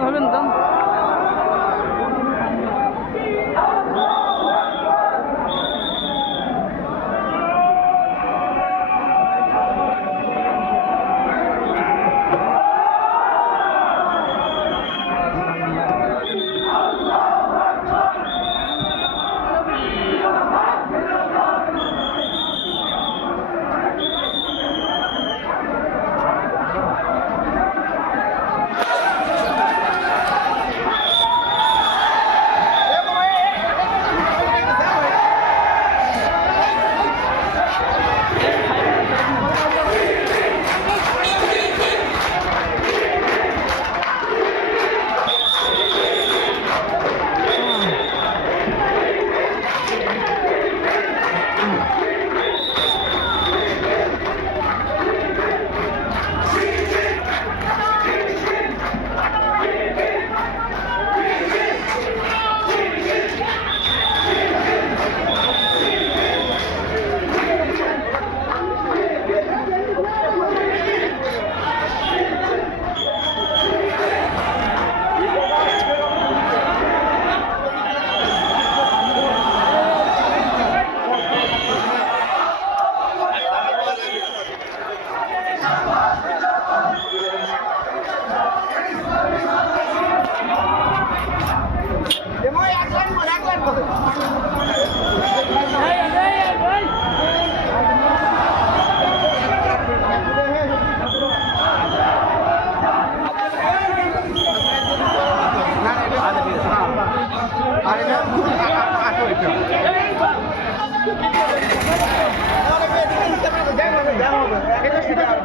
দাঁড় হবেন তো।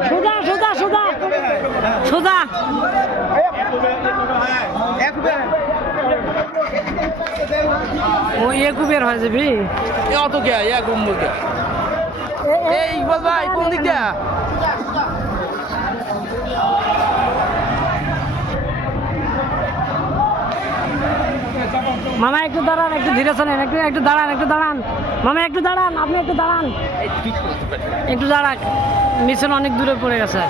সোজা সোজা সোজা সোজা ও এক বের হয়ে যাবি অত কে এক গুম্ব কে এই ইকবাল ভাই কোন দিক দিয়া মামা একটু দাঁড়ান, একটু ধীরে চলেন, একটু দাঁড়ান, একটু দাঁড়ান মামা, একটু দাঁড়ান, আপনি একটু দাঁড়ান, একটু দাঁড়ান, মিশন অনেক দূরে পড়ে গেছে।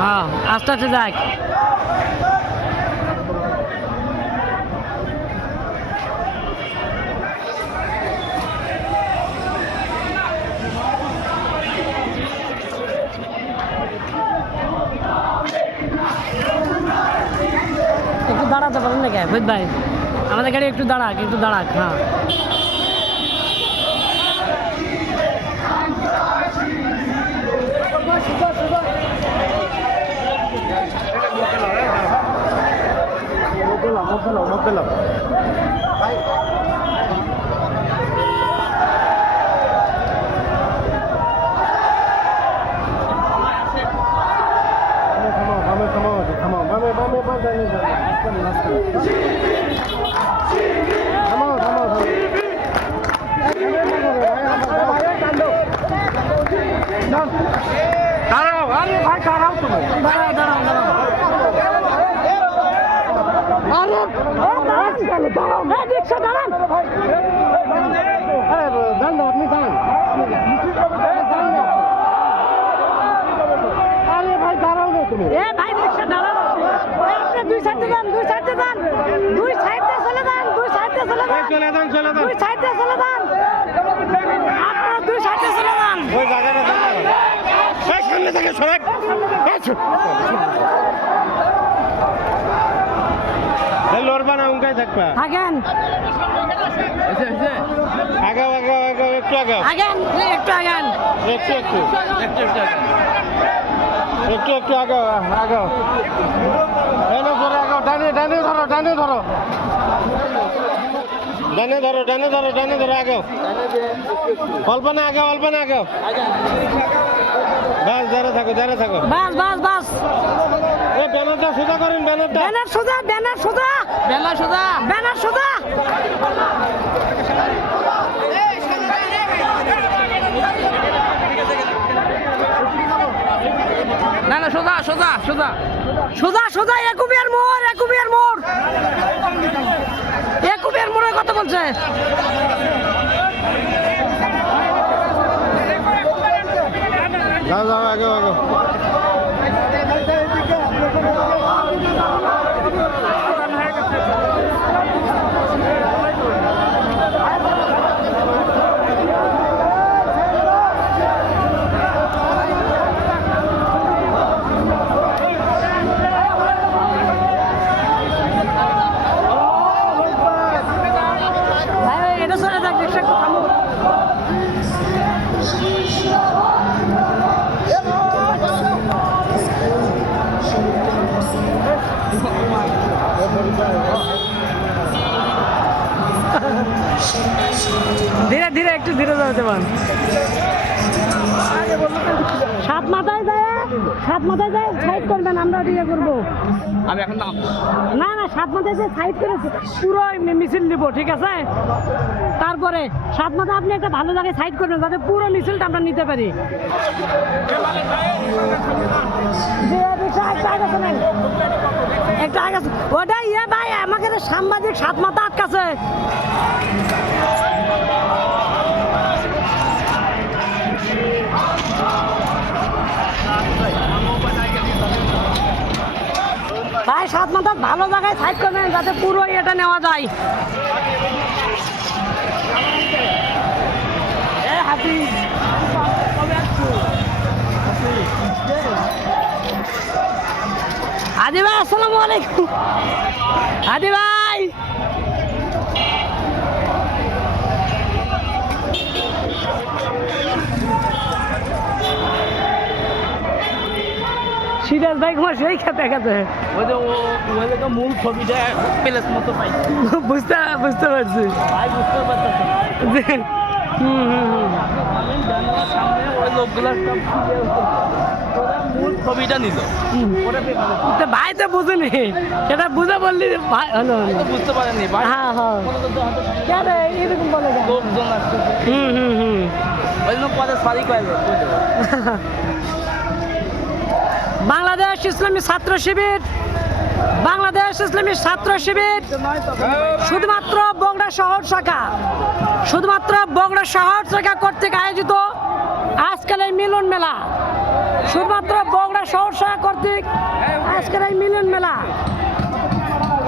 হ্যাঁ আস্তে আস্তে যাক। একটু দাঁড়াতে পারেন না কে ভৈদ ভাই, আমাদের গাড়ি একটু দাঁড়াক, একটু দাঁড়াক। হ্যাঁ দাঁড়াও আরে ভাই দাঁড়াও তুমি দাঁড়াও দাঁড়াও দাঁড়াও, রিক্সা দাঁড়ান, আপনি দাঁড়ান আরে ভাই দাঁড়াও না তুমি এ ভাই রিক্সা দাঁড়ান, আপনি দুই সাইডে যান, দুই সাইডে যান, দুই সাইডে চলে যান, দুই সাইডে চলে যান, চলে যান চলে যান দুই সাইডে চলে যান, আপনারা দুই সাইডে চলে যান। ওই জায়গাটা সামনে থেকে সরাক লড়বা না উনকাই থাকবা থাকেন আগাও আগাও আগাও একটু আগাও আগেন, একটু আগেন, একটু একটু একটু একটু আগাও আগাও ডানে ধরো আগাও ডানে ডানে ধরো ডানে ধরো ডানে ধরো ডানে ধরো ডানে ধরো আগাও অল্প না আগাও অল্প না আগাও বাস দাঁড়া থাকো দাঁড়া থাকো বাস বাস বাস, এই ব্যানারটা সোজা করেন ব্যানারটা ব্যানার সোজা, ব্যানার সোজা, ব্যানার সোজা, ব্যানার সোজা, না না সোজা সোজা সোজা সোজা সোজা, একুবিয়ার মোড়, একুবিয়ার মোড়, একুবিয়ার মোড়ের কথা বলছে। যাও যাও আগাও আগাও ধীরে ধীরে একটু ধীরে যাবে পান। সাত মাথায় যায় সাইড করবেন, আমরা ইয়ে করবো। আমি এখন নাম না না, সাত মাথায় যে সাইড করে পুরো মিছিল নিব, ঠিক আছে? তারপরে সাত মাথা আপনি একটা ভালো জায়গায় সাইড করবেন যাতে পুরো মিছিলটা আমরা নিতে পারি। একটা আগে ওটা ইয়ে ভাই, আমাকে তো সাংবাদিক সাত মাথা আটকাছে। ভাই সাত মাথা ভালো জায়গায় সাইড করবেন যাতে পুরো এটা নেওয়া যায়। হাদি ভাই আসসালামু আলাইকুম। হাদি ভাই সিরাজ ভাই তোমার সেই খেতে খেতে মূল ছবিটা প্লেস মতো পাই বুঝতে পারছি ভাই, বুঝতে পারতেছি। সামনে ওই লোকগুলার মূল ছবিটা নিল, ভাই তো বুঝেনি, সেটা বুঝে বললি ভাই হলো বুঝতে পারেনি ভাই। হ্যাঁ হ্যাঁ কেন এরকম বলে লোকজন আসতেছে, ওই জন্য পরে সরি করে বাংলাদেশ ইসলামী ছাত্র শিবির, বাংলাদেশ ইসলামী ছাত্র শিবির শুধুমাত্র বগুড়া শহর শাখা, শুধুমাত্র বগুড়া শহর শাখা কর্তৃক আয়োজিত আজকের এই মিলন মেলা, শুধুমাত্র বগুড়া শহর শাখা কর্তৃক আজকের এই মিলন মেলা,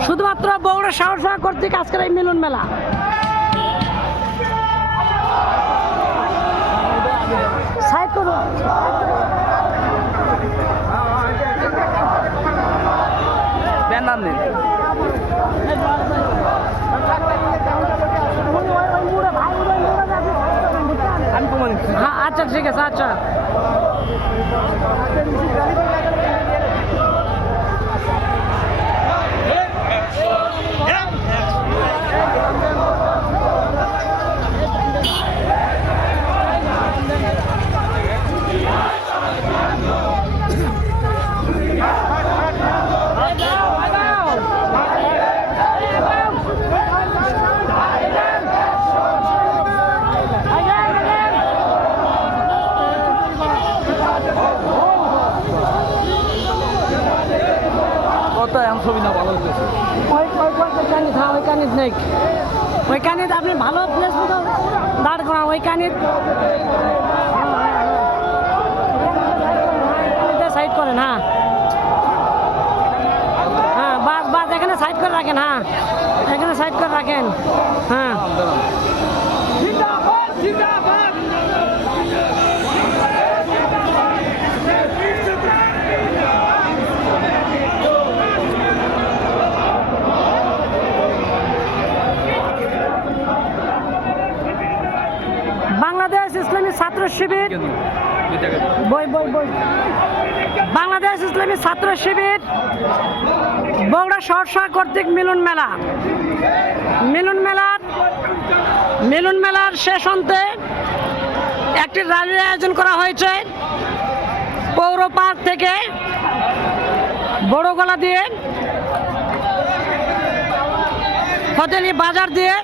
শুধুমাত্র বগুড়া শহর শাখা কর্তৃক আজকের এই মিলন মেলা। সাইড করুন। ব্যানার নেই, আমি প্রমাণ দিচ্ছি। হ্যাঁ আচ্ছা ঠিক আছে, আচ্ছা ছবি না ভালো হচ্ছে ওই কানিত নেই, ওই কানিত আপনি ভালো প্লেস মতো দাঁড় করান, ওই কানিত সাইড করেন। হ্যাঁ হ্যাঁ বাস বাস এখানে সাইড করে রাখেন, হ্যাঁ এখানে সাইড করে রাখেন। হ্যাঁ বাংলাদেশ ইসলামী ছাত্র শিবির, বাংলাদেশ ইসলামী ছাত্র শিবির বগুড়া শহর শাখা কর্তৃক মিলন মেলা, মিলন মেলার শেষ অন্তে একটি র্যালির আয়োজন করা হয়েছে। পৌর পার্ক থেকে বড়গলা দিয়ে ফতেলি বাজার দিয়ে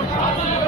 Hãy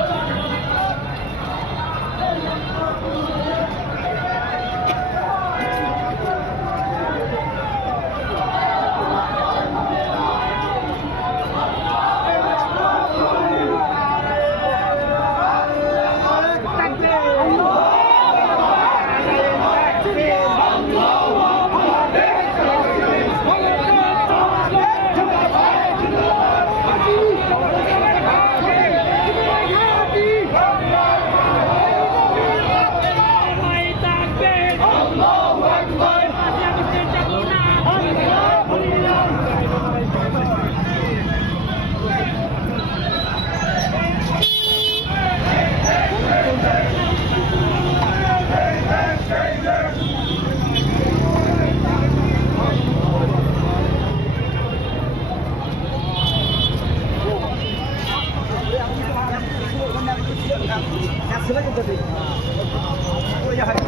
subscribe cho kênh Ghiền Mì Gõ để không bỏ lỡ